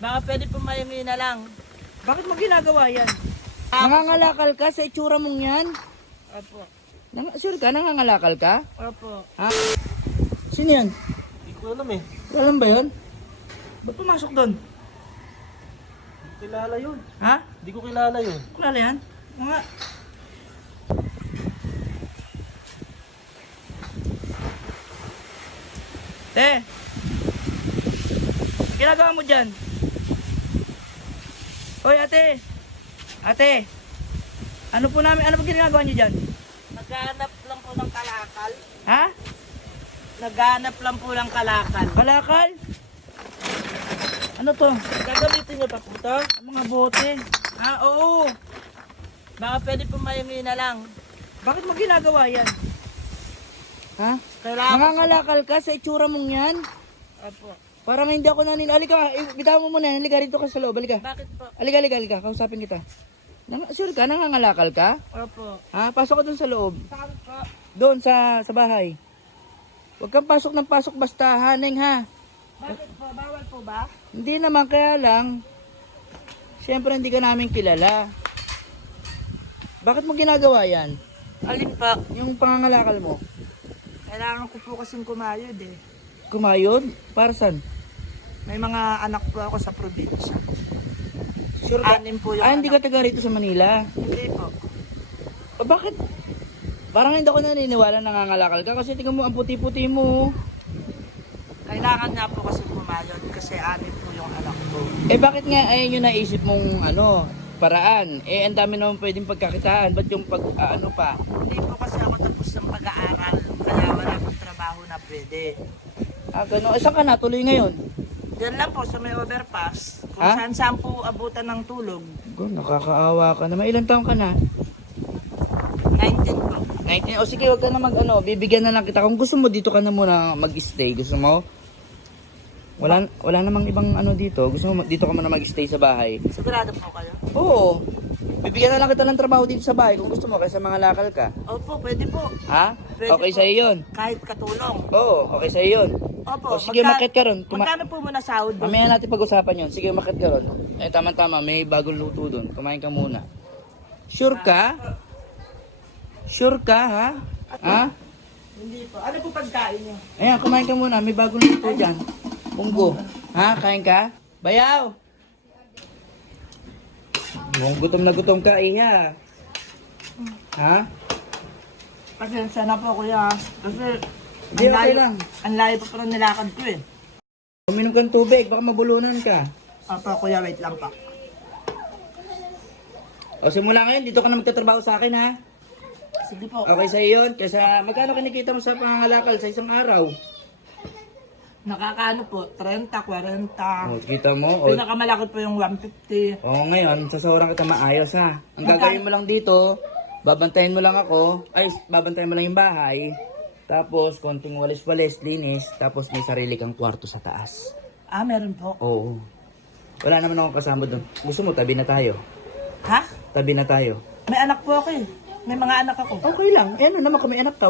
Baka pwede po mayumi na lang. Bakit mo ginagawa yan? Nangangalakal ka sa itsura mong yan? Opo. Sure ka, nangangalakal ka? Opo. Ha? Sino yan? Hindi ko alam eh. Alam ba yun? Ba't pumasok doon? Kilala yun. Ha? Hindi ko kilala yun. Kilala yan? Mga... Te! Ginagawa mo dyan? Hoy ate! Ate! Ano po ginagawa niyo dyan? Naghanap lang po ng kalakal. Ha? Naghanap lang po ng kalakal. Kalakal? Ano to? Gagamitin niyo pa po to? Mga bote. Oo. Baka pwede po mayumi na lang. Bakit mo ginagawa yan? Ha? Kailangan. Nangangalakal ka sa itsura mong yan? Opo. Para may hindi ako Halika, bitaw mo muna. Halika rito ka sa loob. Halika. Bakit po? Halika. Kausapin kita. Sure ka? Nangangalakal ka? Opo. Ha? Pasok ka dun sa loob. Saan po? Doon sa bahay. Huwag kang pasok ng pasok basta, Haneng ha. Bakit po? Bawal po ba? Hindi naman, kaya lang. Siyempre hindi ka namin kilala. Bakit mo ginagawa yan? Alin pa? Yung pangangalakal mo? Kailangan ko po kasing kumayod eh. Kumayod? Para saan? May mga anak po ako sa probinsya. Sure ka? Anim po yung Hindi anak. ka taga rito sa Manila. Hindi po. Bakit? Parang hindi ako naniniwala nangangalakal ka kasi tingnan mo ang puti-puti mo. Kailangan nga po kasi kumayod kasi anim po yung anak ko. Bakit nga ayun yung naisip mong paraan? Ang dami naman pwedeng pagkakitaan. Ba't yung pa? Hindi po kasi ako tapos ng pag-aaral. Kaya wala akong trabaho na pwede. Gano'n. Saan ka natuloy ngayon? Diyan lang po sa may overpass. Kung Ha? saan po abutan ng tulog. Nakakaawa ka naman. Ilan taong ka na? 19 po. 19. O sige, wag ka na bibigyan na lang kita. Kung gusto mo, dito ka na muna mag-stay. Gusto mo? Wala namang ibang dito. Gusto mo, dito ka muna mag-stay sa bahay. Sigurado po kayo? Oo. Bibigyan na lang kita ng trabaho dito sa bahay kung gusto mo, kaysa mga lakal ka. Opo, pwede po. Ha? Pwede Okay po. sa'yo yun. Kahit katulong. Oo, okay sa'yo yun. Opo. O sige, makit ka ron. Magkano po muna sahod doon? Mamaya natin pag-usapan yun. Sige, makit ka ron. Tama-tama, may bagong luto doon. Kumain ka muna. Sure ka? Sure ka, ha? Ha? Hindi po. Ano po pagkain niyo? Ayan, kumain ka muna. May bagong luto dyan. Munggo. Ha? Kain ka? Bayaw! Gutom na gutom ka, iha. Ha? Pasensya na po kuya. Kasi Hindi, okay lang. ang layo pa parang nilakad ko eh. Uminom kang tubig, baka mabulunan ka. Opo kuya, wait lang pa. O simula ngayon, dito ka na magtatrabaho sa akin, ha? Sige po. Okay sa'yo yun? Kaysa magkano kinikita mo sa pangangalakal sa isang araw? Nakakaano po? 30, 40. O, kita mo? O, Pinakamalaki po yung 150. ngayon, sasawaran kita maayos, ha? Ang gagawin mo lang dito, babantayan mo lang ako, babantayan mo lang yung bahay, tapos konting walis-walis, linis, tapos may sarili kang kwarto sa taas. Ah, meron po. Oo. Wala naman akong kasama doon. Gusto mo, tabi na tayo. Ha? Tabi na tayo. May anak po ako eh. May mga anak ako. Okay lang. Ano naman kung may anak ka.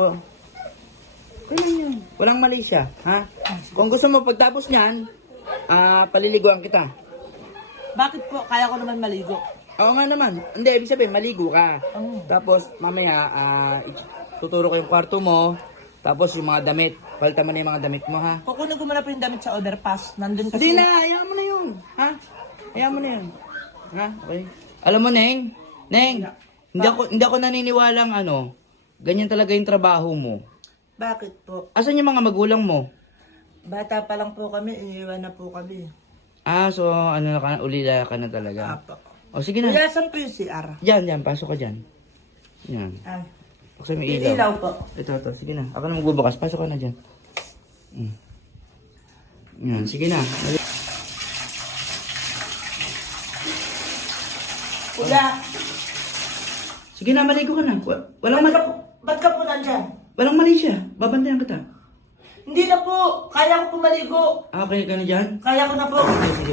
Okay lang yun. Walang mali siya. Ha? Kung gusto mo, pagtapos niyan, paliliguan kita. Bakit po? Kaya ko naman maligo. Oo nga naman. Hindi, ibig sabihin, maligo ka. Oh. Tapos, mamaya, tuturo ko yung kwarto mo. Tapos, yung mga damit. Palitan mo na yung mga damit mo, ha? Kukunin ko muna po yung damit sa overpass. Nandun kasi. Hindi na, hayaan mo na yun. Ha? Hayaan mo na yun. Ha? Okay. Alam mo, Neng? Neng, hindi ako naniniwalang ganyan talaga yung trabaho mo. Bakit po? Asan yung mga magulang mo? Bata pa lang po kami, iniwan na po kami. So ulila ka na talaga. Apo. O sige na. Kuya, saan po yung CR? Diyan, pasok ka diyan. Yan. Ay. Buksan mo yung ilaw. Ilaw po. Ito, sige na. Ako na magbubukas. Pasok ka na diyan. Yan, sige na. Kuya, Sige na, maligo ka na. Walang mali. ba't ka po nandyan? Walang mali siya. Babantayan kita. Hindi na po. Kaya ko po maligo. Okay ka na diyan? Kaya ko na po. Sige.